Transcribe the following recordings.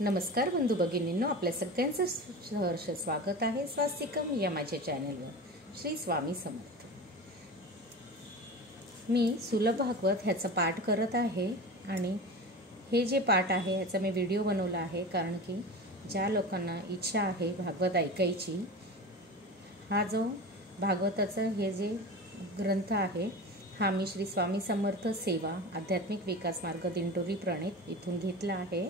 नमस्कार बंधू भगिनींनो, आपल्या सगळ्यांचं सहर्ष स्वागत आहे स्वास्तिकम या माझ्या चॅनलवर. श्री स्वामी समर्थ. मी सुलभ भागवत ह्याचा पाठ करत आहे आणि हे जे पाठ आहे ह्याचा मी व्हिडिओ बनवला आहे, कारण की ज्या लोकांना इच्छा आहे भागवत ऐकायची, हा जो भागवताचा हे जे ग्रंथ आहे हा मी श्री स्वामी समर्थ सेवा आध्यात्मिक विकास मार्ग दिंडोरी प्रणित इथून घेतला आहे.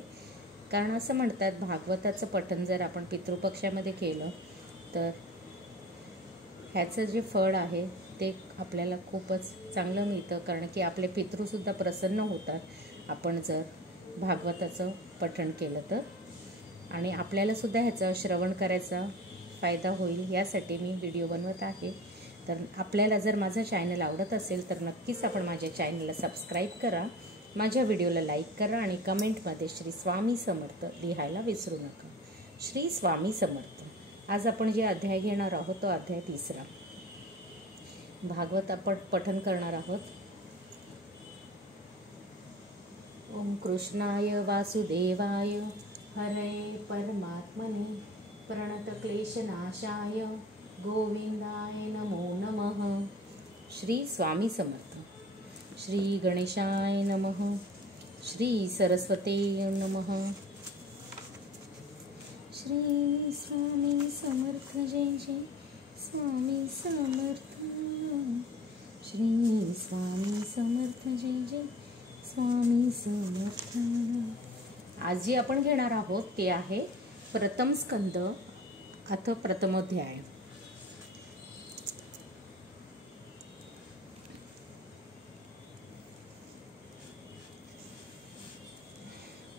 कारण असं म्हणतात, भागवताचं पठण जर आपण पितृपक्षामध्ये केलं तर ह्याचं जे फळ आहे ते आपल्याला खूपच चांगलं मिळतं, कारण की आपले पितृसुद्धा प्रसन्न होतात आपण जर भागवताचं पठण केलं तर. आणि आपल्यालासुद्धा ह्याचं श्रवण करायचा फायदा होईल यासाठी मी व्हिडिओ बनवत आहे. तर आपल्याला जर माझं चॅनल आवडत असेल तर नक्कीच आपण माझ्या चॅनलला सबस्क्राईब करा, माझ्या व्हिडिओला लाईक करा आणि कमेंटमध्ये श्री स्वामी समर्थ लिहायला विसरू नका. श्री स्वामी समर्थ. आज आपण जे अध्याय घेणार आहोत तो अध्याय 3 भागवत आपण पठण करणार आहोत. ओम कृष्णाय वासुदेवाय हरये परमात्मने प्रणतक्लेशनाशाय गोविंदाय नमो नमः. श्री स्वामी समर्थ. श्री गणेशाय नमः. श्री सरस्वते नमः. श्री स्वामी समर्थ. जय जय स्वामी समर्थ. श्री स्वामी समर्थ. जय जय स्वामी समर्थ. आज जे आपण घेणार आहोत ते आहे प्रथम स्कंद अथ प्रथमोध्याय.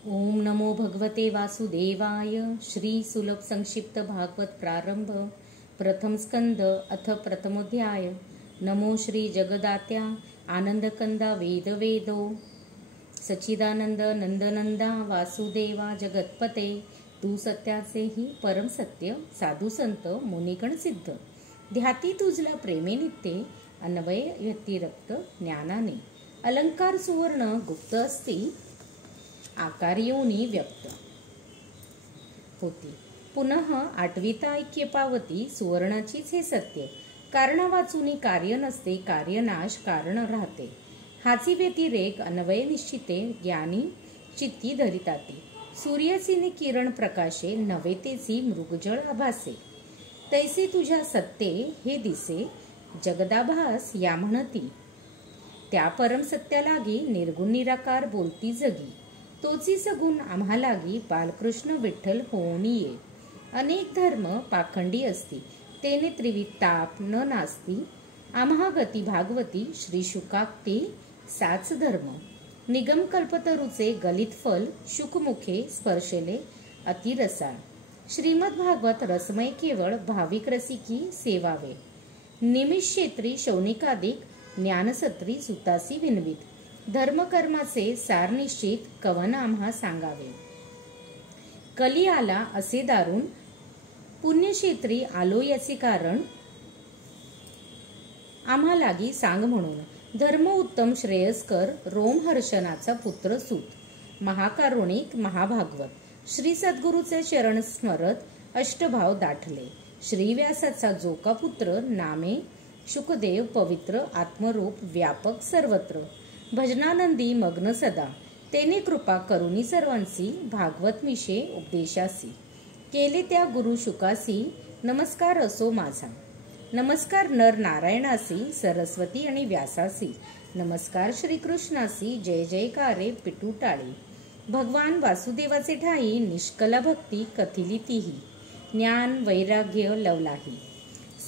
ओम नमो भगवते वासुदेवाय. श्री सुलभ संक्षिप्त भागवत प्रारंभ. प्रथम स्कंद अथ प्रथमोध्याय. नमो श्री जगदात्या आनंदकंदा वेदवेदो सच्चिदानंद नंदनंदा वासुदेवा जगतपते. तू सत्याचे ही परम सत्य साधू संत मुनिगण सिद्ध. ध्याती तुझला प्रेमे नित्ये अन्वय व्यतिरिक्त ज्ञानाने. अलंकार सुवर्ण गुप्त असती आकार येऊनी व्यक्त होती. पुनः आठविता ऐक्य पावती सुवर्णाचीच हे सत्य. कारणा वाचूनी कार्य नसते कार्यनाश कारण राहते. हाची व्यतिरेक अन्वय निश्चिते ज्ञानी चित्ती धरिताती. सूर्याचे किरण प्रकाशे नवे तेची मृगजळ आभासे. तैसे तुझ्या सत्ते हे दिसे जगदाभास या म्हणती. त्या परम सत्यालागी निर्गुण निराकार बोलती जगी. तोची सगुण आम्हा लागी बालकृष्ण विठ्ठल होऊन ये. अनेक धर्म पाखंडी असती तेने त्रिविध ताप न नास्ती. आम्हा गती भागवती श्री शुकाक्ती साच धर्म. निगम कल्पतरुचे गलित फल शुकमुखे स्पर्शले अतिरसाळ. श्रीमद भागवत रसमय केवळ भाविक रसिकी सेवावे. निमिष क्षेत्री शौनिकाधिक ज्ञानसत्री सुतासी विनवित. धर्मकर्माचे सार निश्चित कवन आम्हा सांगावे. कली आला असे दारुण पुण्यक्षेत्री आलो याचे कारण आम्हा लागी सांग म्हणून. धर्म उत्तम श्रेयस्कर रोमहर्षणाचा पुत्र सूत. महाकारुणिक महाभागवत श्री सद्गुरूचे चरण स्मरत अष्टभाव दाठले. श्री व्यासाचा जोका पुत्र नामे शुकदेव पवित्र आत्मरूप व्यापक सर्वत्र. भजनानंदी मग्न सदा तेने कृपा करुणी सर्वांसी. भागवत मिशे उपदेशासी केले त्या गुरु शुकासी. नमस्कार असो माझा. नमस्कार नर नारायणासी सरस्वती आणि व्यासासी. नमस्कार श्रीकृष्णासी जय जयकारे पिटू टाळी. भगवान वासुदेवाचे ठाई निष्कला भक्ती कथिली तीही. ज्ञान वैराग्य लवलाही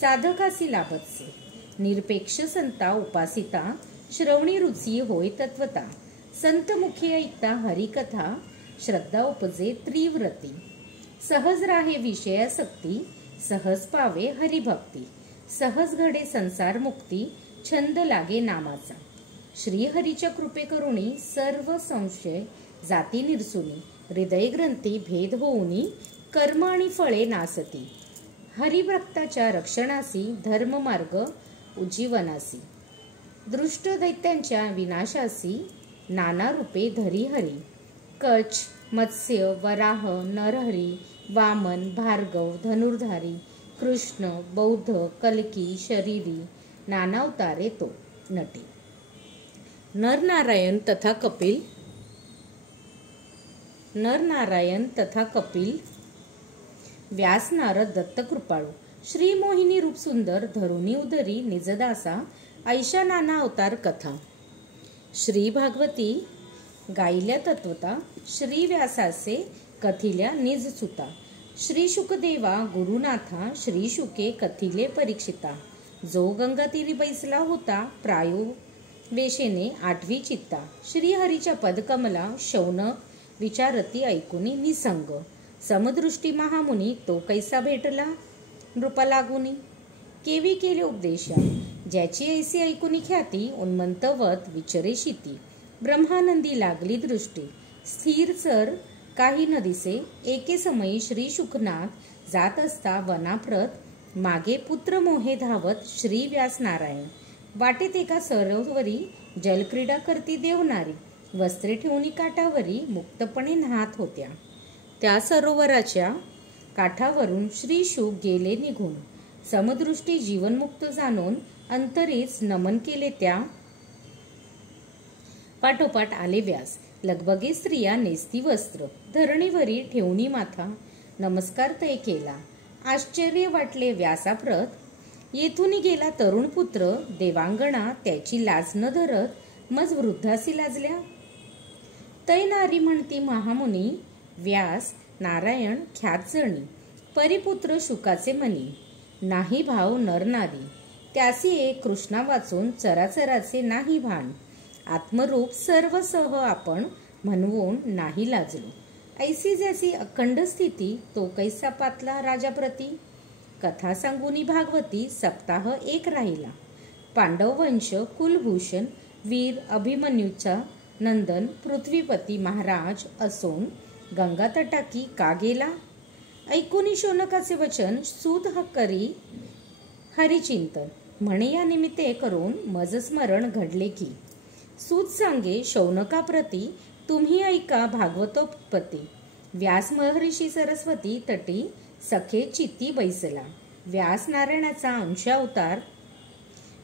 साधकासी लाभतसे. निरपेक्ष संता उपासिता श्रवणी रुची होय तत्वता. संत मुखी ऐकता हरिकथा श्रद्धा उपजे त्रिव्रती. सहज राहे विषयासक्ती सहज पावे हरिभक्ती. सहज घडे संसार मुक्ती छंद लागे नामाचा. श्रीहरीच्या कृपे करुणी सर्व संशय जाती निरसुनी. हृदय ग्रंथी भेद होऊनी कर्म आणि फळे नासती. हरिभक्ताच्या रक्षणासी धर्ममार्ग उज्जीवनासी. दृष्ट दैत्यांच्या विनाशासी नाना रूपे धरी हरी. कच मत्स्य, वराह, नरहरी, वामन, भार्गव, धनुर्धारी, कृष्ण, बौद्ध, कल्की, शरीरी, नाना अवतारे तो नटे. नरनारायण तथा कपिल, व्यास, नारद, दत्त, कृपाळू, श्री मोहिनी रूप सुंदर, धरुणी उदरी, निजदासा, ऐशा नाना अवतार कथा. श्री भागवती गायल्या तत्वता, श्री व्यासासे कथिल्या निज सुता. श्री शुकदेवा गुरुनाथा, श्री शुके कथिले परीक्षिता. जो गंगा तीरी बैसला होता, प्रायो वेशेने आठवी चित्ता. श्री हरीच्या पदकमला, शौनक विचारती ऐकुनी निसंग. समदृष्टी महामुनी, तो कैसा भेटला नृपा लागुनी. केवी केले उपदेशा, ज्याची ऐसी ऐकुनी ख्याती. उन्मंतवत विचरे शिती, ब्रह्मानंदी लागली दृष्टी. स्थिर चर काही न दिसे, एके समयी श्री शुकनाथ जात असता वनाप्रत. मागे पुत्र मोहे धावत, श्री व्यास नारायण. वाटेत एका सरोवरी जलक्रीडा करती देवनारी. वस्त्रे ठेवून काठावरी, मुक्तपणे न्हात होत्या. त्या सरोवराच्या काठावरून श्री शुक गेले निघून. समदृष्टी जीवनमुक्त जाणून, अंतरीच नमन केले त्या. पाठोपाठ आले व्यास, लगबगे स्त्रिया नेसती वस्त्र. धरणीवरी ठेवणी माथा, नमस्कार तय केला. आश्चर्य वाटले व्यासाप्रत, येथून गेला तरुण पुत्र. देवांगणा त्याची लाज न धरत, मज वृद्धासी लाजल्या. तै नारी म्हणती महामुनी, व्यास नारायण ख्यात जणी. परिपुत्र शुकाचे मनी, नाही भाव नरनारी. त्यासी एक कृष्णा वाचून, चराचराचे नाही भान. आत्मरूप सर्वसह आपण, म्हणवून नाही लाजलो. ऐसी जैसी अखंड स्थिती, तो कैसा पातला राजाप्रती. कथा सांगुनी भागवती, सप्ताह एक राहिला. पांडव वंश कुलभूषण, वीर अभिमन्यूचा नंदन, पृथ्वीपती महाराज असून गंगा तटाकी का गेला. ऐकुनी शौनकाचे वचन, सूत करी हरिचिंतन. म्हणे या निमित्ते करून मज स्मरण घडले की. सूत सांगे शौनकाप्रती, तुम्ही ऐका भागवतोपती. व्यास महर्षी सरस्वती तटी, सखे चित्ती बैसला. व्यास नारायणाचा अंशावतार,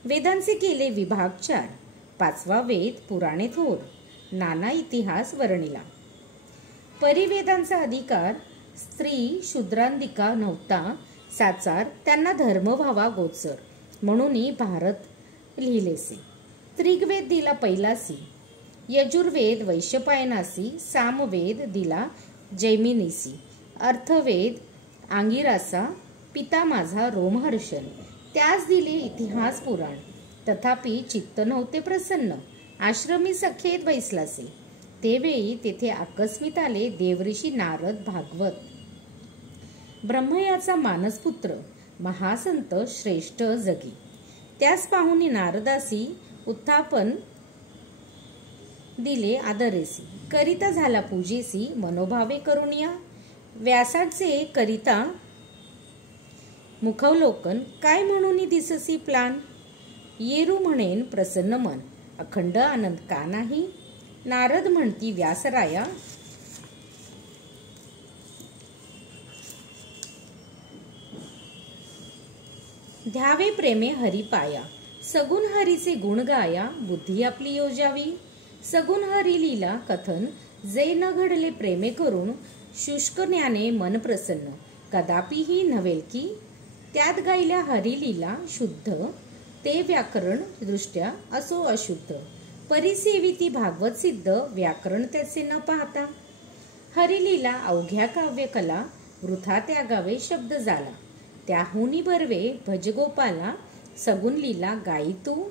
वेदांचे केले विभाग चार. पाचवा वेद पुराणे थोर, नाना इतिहास वर्णिला. परिवेदांचा अधिकार, स्त्री शूद्रांदिका नव्हता साचार. त्यांना धर्म व्हावा गोचर, म्हणून भारत लिहिलेसे. त्रिगवेद दिला पैलासी, यजुर्वेद वैशपायनासी. सामवेद दिला जैमिनीसी, अर्थवेद आंगिरासा. पिता माझा रोमहर्षण, त्यास दिले इतिहास पुराण. तथापि चित्त नव्हते प्रसन्न, आश्रमी सखेत बैसलासे. ते वेळी तेथे आकस्मित आले देवऋषी नारद भागवत. ब्रह्मयाचा मानसपुत्र, महासंत श्रेष्ठ जगी. त्यास पाहुनी नारदासी, उत्थापन दिले आदरेसी. करिता झाला पूजेसी, मनोभावे करुणिया. व्यासाचे करिता मुखावलोकन, काय म्हणून दिससी प्लान. येरू म्हणेन प्रसन्न मन, अखंड आनंद का नाही. नारद म्हणती व्यासराया, ध्यावे प्रेमे हरी पाया. सगुण हरीचे गुण गाया, बुद्धी आपली योजावी. सगुण हरी लीला कथन, जे न घडले प्रेमे करून. शुष्क ज्ञाने मन प्रसन्न, कदापिही नव्हेल की. त्यात गायल्या हरी लीला शुद्ध, ते व्याकरण दृष्ट्या असो अशुद्ध. परिसेविती भागवत सिद्ध, व्याकरण त्याचे न पाहता. हरिलीला अवघ्या काव्यकला, वृथा त्यागावे शब्द झाला. त्याहुनी बर्वे भजगोपाला, सगुण लीला गाई तू.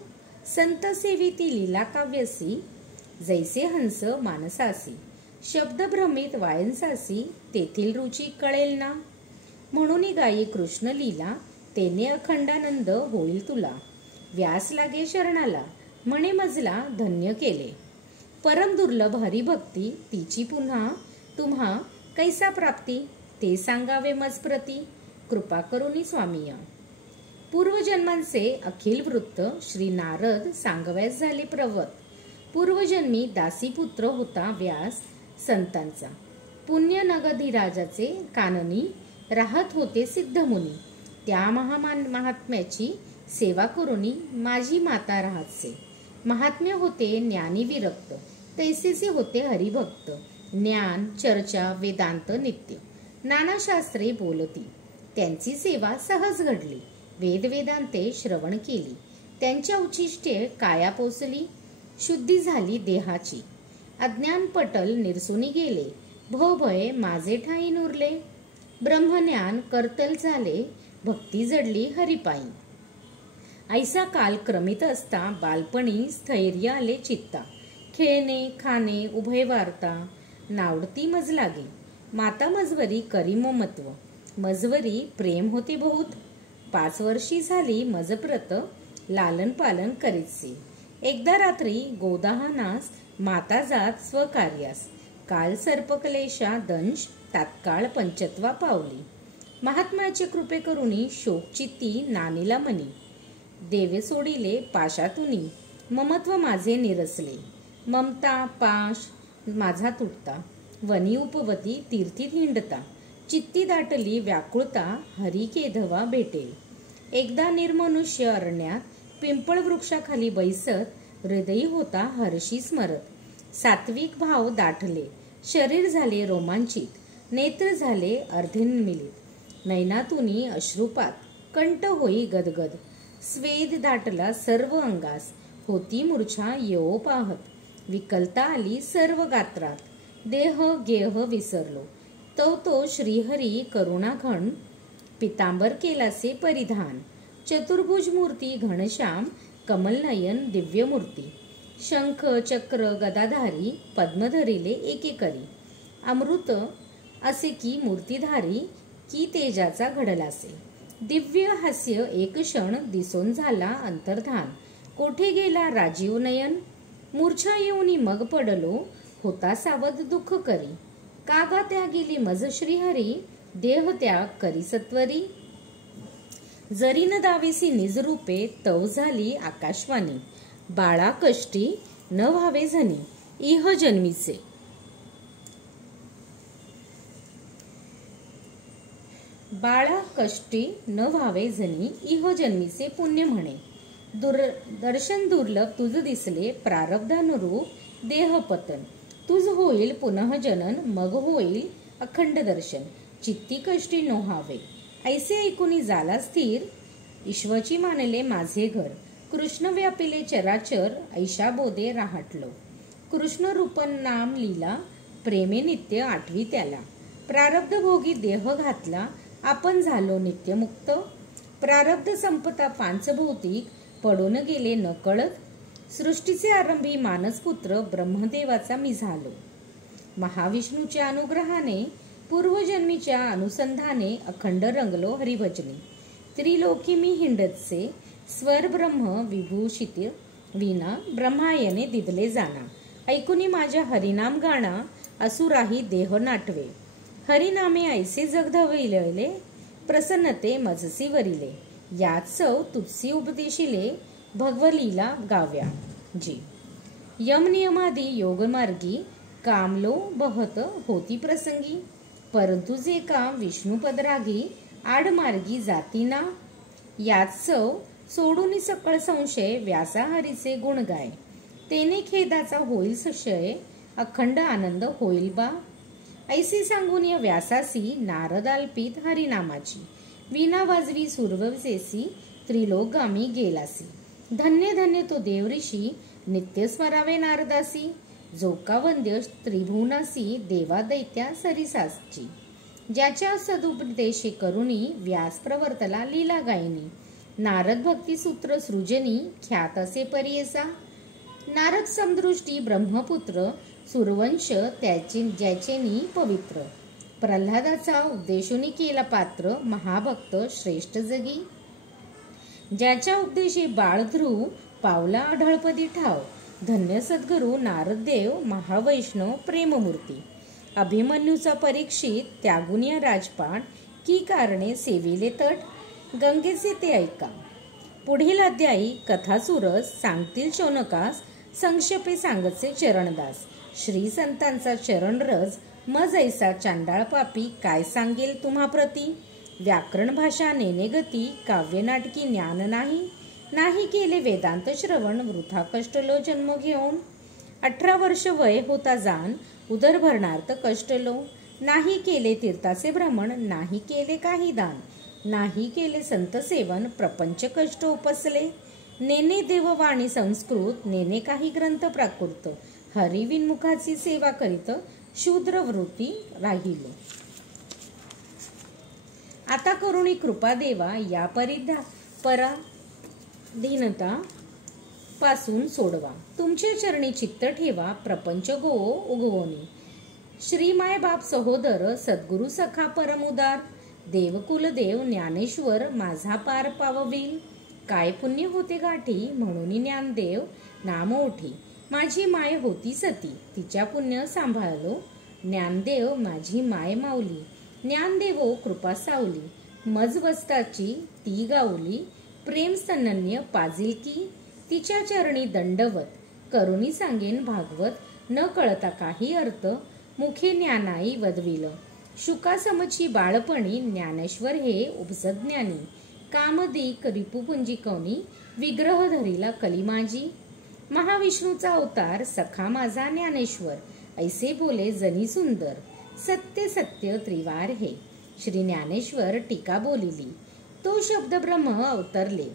संत सेविती लीला काव्यसी, जैसे हंस मानसासी. शब्द भ्रमित वायनसासी, तेथील रुची कळेल ना. म्हणून गायी कृष्ण लीला, तेने अखंडानंद होईल तुला. व्यास लागे शरणाला, म्हणे मजला धन्य केले. परम दुर्लभ हरिभक्ती, तिची पुन्हा तुम्हा कैसा प्राप्ती. ते सांगावे मजप्रती, कृपा करुनी स्वामिया. पूर्वजन्मांचे अखिल वृत्त, श्री नारद सांगव्यास झाले प्रवत. पूर्वजन्मी दासीपुत्र होता व्यास संतांचा. पुण्य नगधीराजाचे काननी राहत होते सिद्धमुनी. त्या महात्म्याची सेवा करुनी माझी माता राहतसे. महात्म्य होते ज्ञानी विरक्त, तैसेचे होते हरिभक्त. ज्ञान चर्चा वेदांत नित्य, नाना शास्त्रे बोलती. त्यांची सेवा सहज घडली, वेद वेदांते श्रवण केली. त्यांच्या उच्छिष्टे काया पोचली, शुद्धी झाली देहाची. अज्ञान पटल निरसुनी गेले, भवभय माझे ठाई नुरले. ब्रह्मज्ञान करतल झाले, भक्ती जडली हरिपायी. ऐसा काल क्रमित असता, बालपणी स्थैर्य आले चित्ता. खेळणे खाणे उभय वार्ता, नावडती मज लागे. माता मजवरी करी ममत्व, मजवरी प्रेम होते बहुत. 5 वर्षी झाली मजप्रत, लालन पालन करीतसे. एकदा रात्री गोदाहनास, माता जात स्वकार्यास. काल सर्पकलेशा दंश, तात्काळ पंचत्वा पावली. महात्म्याचे कृपे करुनी, शोकचित्ती नानीला मनी. देवे सोडिले पाशातुनी, ममत्व माझे निरसले. ममता पाश माझा तुटता, वनी उपवती तीर्थी हिंडता. चित्ती दाटली व्याकुळता, हरी केधवा भेटेल. एकदा निर्मनुष्य अरण्यात, पिंपळ वृक्षाखाली बैसत. हृदयी होता हर्षी स्मरत. सात्विक भाव दाटले, शरीर झाले रोमांचित. नेत्र झाले अर्धनिमीलित, नैनातुनी अश्रुपात. कंठ होई गदगद, स्वेद दाटला सर्व अंगास. होती मूर्छा येओ पाहत, विकलता आली सर्व गात्रात. देह गेह विसरलो, तो श्रीहरी करुणाघन. पितांबर केलासे परिधान, चतुर्भुज मूर्ती घनश्याम. कमलनयन दिव्य मूर्ती, शंख चक्र गदाधारी. पद्म धरिले एकेकरी, अमृत असे की मूर्तीधारी. की तेजाचा घडलासे, दिव्य हास्य एक क्षण. दिसून झाला अंतर्धान, कोठे गेला राजीव नयन. मूर्छा येऊनी मग पडलो, होता सावध दुःख करी. कागा त्या गेली मज श्रीहरी, देह त्याग करी सत्वरी. जरी न दावेसी निज रूपे, तव झाली आकाशवाणी. बाळा कष्टी न व्हावे झनी, इह जन्मीचे. बाळा कष्टी न व्हावे झनी, इह जन्मीचे पुण्य म्हणे. दर्शन दुर्लभ तुझ दिसले, प्रारब्धानुरूप देहपतन. तुझ होईल पुनः जनन, मग होईल अखंड दर्शन. चित्ती कष्टी नोहावे, ऐसे ऐकुनी झाला स्थिर. ईश्वची मानले माझे घर, कृष्ण व्यापिले चराचर. ऐशा बोधे राहटलो, कृष्ण रूपन नाम लीला. प्रेमे नित्य आठवी त्याला, प्रारब्ध भोगी देह घातला. आपण झालो नित्यमुक्त. प्रारब्ध संपता पांचभौतिक, पडून गेले न कळत. सृष्टीचे आरंभी मानसपुत्र, ब्रह्मदेवाचा मी झालो. महाविष्णूच्या अनुग्रहाने, पूर्वजन्मीच्या अनुसंधाने. अखंड रंगलो हरिभजनी, त्रिलोकी मी हिंडतसे. स्वर ब्रह्म विभूषित विना, ब्रह्मायने दिदले जाना. ऐकुनी माझ्या हरिनाम गाणा, असुराही देह नाटवे. हरिनामे ऐसे जगधविले, प्रसन्नते मजसी वरिले. यात सौ तुपसी उपदेशिले, भगवलीला गाव्या जी. यम नियमादी योगमार्गी, कामलो बहत होती प्रसंगी. परंतु जे काम विष्णुपदरागी, आडमार्गी जाती ना. यात सौ सोडून सकळ संशय, व्यासा हरीचे गुण गाय. तेने खेदाचा होईल संशय, अखंड आनंद होईल बा. ऐसे सांगून या व्यासासी, नारद अल्पित हरिनामाची. विना वाजवी सुरवसेसी, त्रिलोकगामी गेलासी. धन्य धन्य तो देवऋषी, नित्य स्मरावे नारदासी. जो का वंद्य त्रिभुवनासी, देवा दैत्या सरिसाची. ज्याच्या सदुपदेशे करुणी, व्यास प्रवर्तला लीला गायनी. नारद भक्ती सूत्र सृजनी, ख्यात असे परियसा. नारद समदृष्टी ब्रह्मपुत्र, सुरवंश ज्याचेनी पवित्र. प्रल्हादाचा उपदेशोनी केला पात्र, महाभक्त श्रेष्ठ जगी. ज्याच्या उपदेशे बाळध्रुव, पावला आढळपदी ठाव. धन्य सद्गुरु नारददेव, महावैष्णव प्रेममूर्ती. अभिमन्यूचा परीक्षित, त्यागुनिया राजपाट. की कारणे सेविले तट, गंगेचे ते ऐका. पुढील अध्यायी कथासुरस सांगतील शौनकास, संक्षेपे सांगतचे चरणदास. श्री संतांचा चरणरज मज ऐसा चांडाळ पापी काय सांगेल तुम्हा प्रती. व्याकरण भाषा नेने गती काव्य नाटकी ज्ञान नाही. नाही केले वेदांत श्रवण वृथा कष्टलो जन्म घेऊन. 18 वर्ष वय होता जाण उदर भरणार्थ कष्टलो. नाही केले तीर्थाचे भ्रमण नाही केले काही दान. नाही केले संत सेवन प्रपंच कष्ट उपसले. नेने देववाणी संस्कृत नेने काही ग्रंथ प्राकृत. हरी विनमुखाची सेवा करीत शूद्र वृत्ती राहिलो. आता करुणी कृपा देवा या पराधीनता पासून सोडवा. तुमच्या चरणी चित्त ठेवा प्रपंच गो उगवोनी. श्री माय बाप सहोदर सद्गुरु सखा परमुदार. देवकुल देव ज्ञानेश्वर माझा पार पावविल. काय पुण्य होते गाठी म्हणून ज्ञानदेव नाम ओठी. माझी माय होती सती तिच्या पुण्य सांभाळलो. ज्ञानदेव माझी माय माऊली ज्ञानदेवो कृपा सावली. मज वस्ताची ती गावली प्रेम स्तनन्य पाजिलकी. तिच्या चरणी दंडवत करुणी सांगेन भागवत. न कळता काही अर्थ मुखे ज्ञानाई वदविल. शुकासमची बाळपणी ज्ञानेश्वर हे उपसत ज्ञानी. कामदिक रिपुपुंजिकवनी विग्रह धरिला कलिमाजी. महाविष्णूचा अवतार सखा माझा ज्ञानेश्वर. ऐसे बोले जनी सुंदर सत्य सत्य त्रिवार हे. श्री ज्ञानेश्वर टीका बोलिली तो शब्द ब्रह्म अवतरले.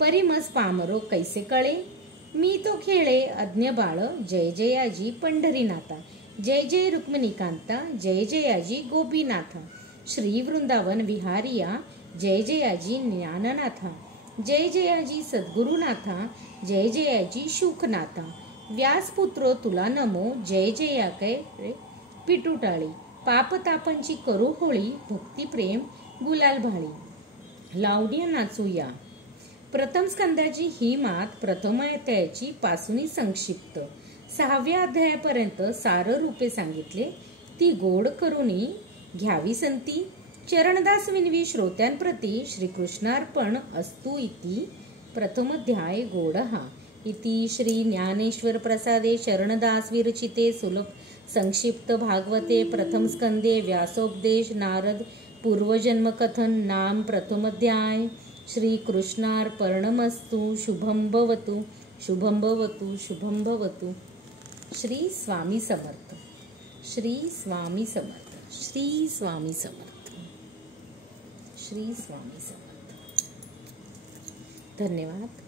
परिमस पामरो कैसे कळे मी तो खेळे अज्ञ बाळ. जय जयाजी पंढरीनाथा जय जय रुक्मिणीकांता जय जयाजी गोपीनाथा. श्री वृंदावन विहारिया जय जयाजी ज्ञाननाथा. जय जयाजी सद्गुरुनाथा जय जयाजी शुकनाथा. व्यासपुत्रो तुला नमो जय जया कै पिटुटाळी. पापतापांची करू होळी भक्ती प्रेम गुलाल भाळी. लावण्य नाचूया. प्रथम स्कंदाची ही मात प्रथम अध्यायाची पासूनी संक्षिप्त. 6व्या अध्यायापर्यंत सार रूपे सांगितले ती गोड करुणी घ्यावी संती. चरणदास विनवी श्रोत्यांप्रती श्रीकृष्णार्पण अस्तु इति. प्रथमोध्याय गोडहा इति. श्री ज्ञानेश्वर प्रसादे शरणदास विरचिते सुलभ संक्षिप्त भागवते प्रथम स्कंदे व्यासोपदेश नारद पूर्वजन्म कथन नाम प्रथमोध्याय. श्री कृष्णार्पणमस्तु. शुभं भवतु शुभं भवतु शुभं भवतु. श्री स्वामी समर्थ. श्री स्वामी समर्थ. श्री स्वामी समर्थ. श्री स्वामी समर्थ. धन्यवाद.